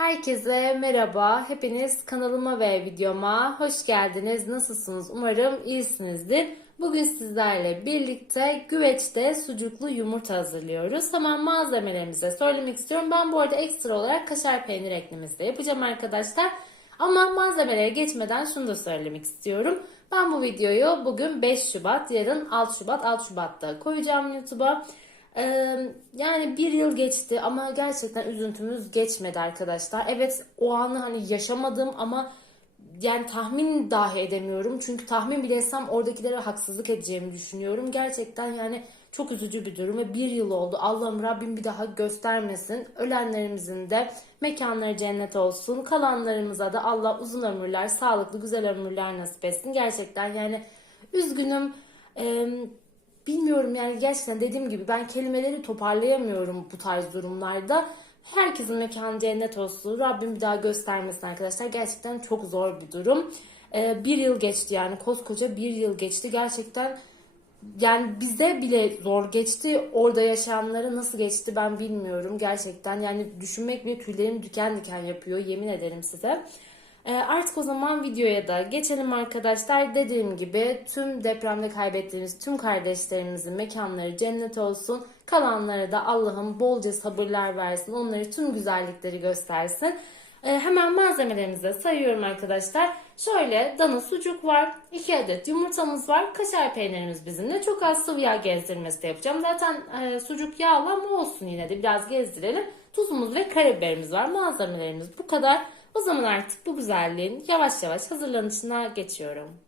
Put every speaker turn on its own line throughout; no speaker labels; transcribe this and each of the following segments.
Herkese merhaba. Hepiniz kanalıma ve videoma hoş geldiniz. Nasılsınız? Umarım iyisinizdir. Bugün sizlerle birlikte güveçte sucuklu yumurta hazırlıyoruz. Hemen malzemelerimize söylemek istiyorum. Ben bu arada ekstra olarak kaşar peynir eklemesi yapacağım arkadaşlar. Ama malzemelere geçmeden şunu da söylemek istiyorum. Ben bu videoyu bugün 5 Şubat, yarın 6 Şubat, 6 Şubat'ta koyacağım YouTube'a. Yani bir yıl geçti ama gerçekten üzüntümüz geçmedi arkadaşlar. Evet o anı hani yaşamadım ama yani tahmin dahi edemiyorum. Çünkü tahmin bile etsem oradakilere haksızlık edeceğimi düşünüyorum. Gerçekten yani çok üzücü bir durum ve bir yıl oldu. Allah'ım Rabbim bir daha göstermesin. Ölenlerimizin de mekanları cennet olsun. Kalanlarımıza da Allah uzun ömürler, sağlıklı, güzel ömürler nasip etsin. Gerçekten yani üzgünüm. Ee, bilmiyorum yani gerçekten dediğim gibi ben kelimeleri toparlayamıyorum bu tarz durumlarda. Herkesin mekanı cennet olsun. Rabbim bir daha göstermesin arkadaşlar. Gerçekten çok zor bir durum. Ee, bir yıl geçti yani koskoca bir yıl geçti. Gerçekten yani bize bile zor geçti. Orada yaşayanlara nasıl geçti ben bilmiyorum. Gerçekten yani düşünmek bile tüylerim diken diken yapıyor. Yemin ederim size. Ee, Artık o zaman videoya da geçelim arkadaşlar. Dediğim gibi tüm depremde kaybettiğimiz tüm kardeşlerimizin mekanları cennet olsun. Kalanlara da Allah'ım bolca sabırlar versin. Onları tüm güzellikleri göstersin. Ee, hemen malzemelerimizi sayıyorum arkadaşlar. Şöyle dana sucuk var. 2 adet yumurtamız var. Kaşar peynirimiz bizimle. Çok az sıvı yağ gezdirmesi de yapacağım. Zaten e, sucuk yağlı ama olsun yine de biraz gezdirelim. Tuzumuz ve karabiberimiz var. Malzemelerimiz bu kadar. O zaman artık bu güzelliğin yavaş yavaş hazırlanışına geçiyorum.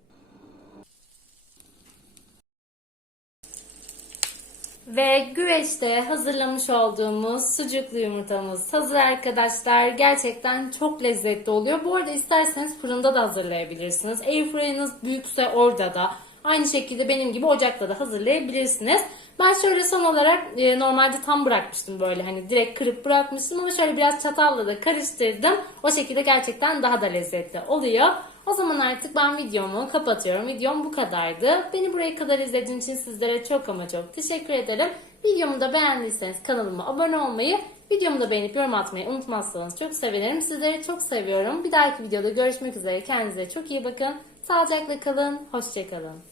Ve güveçte hazırlamış olduğumuz sucuklu yumurtamız hazır arkadaşlar. Gerçekten çok lezzetli oluyor. Bu arada isterseniz fırında da hazırlayabilirsiniz. Airfryer'ınız büyükse orada da. Aynı şekilde benim gibi ocakta da hazırlayabilirsiniz. Ben şöyle son olarak e, normalde tam bırakmıştım böyle hani direkt kırıp bırakmıştım ama şöyle biraz çatalla da karıştırdım. O şekilde gerçekten daha da lezzetli oluyor. O zaman artık ben videomu kapatıyorum. Videom bu kadardı. Beni buraya kadar izlediğiniz için sizlere çok ama çok teşekkür ederim. Videomu da beğendiyseniz kanalıma abone olmayı, videomu da beğenip yorum atmayı unutmazsanız çok sevinirim. Sizleri çok seviyorum. Bir dahaki videoda görüşmek üzere. Kendinize çok iyi bakın. Sağlıcakla kalın. Hoşçakalın.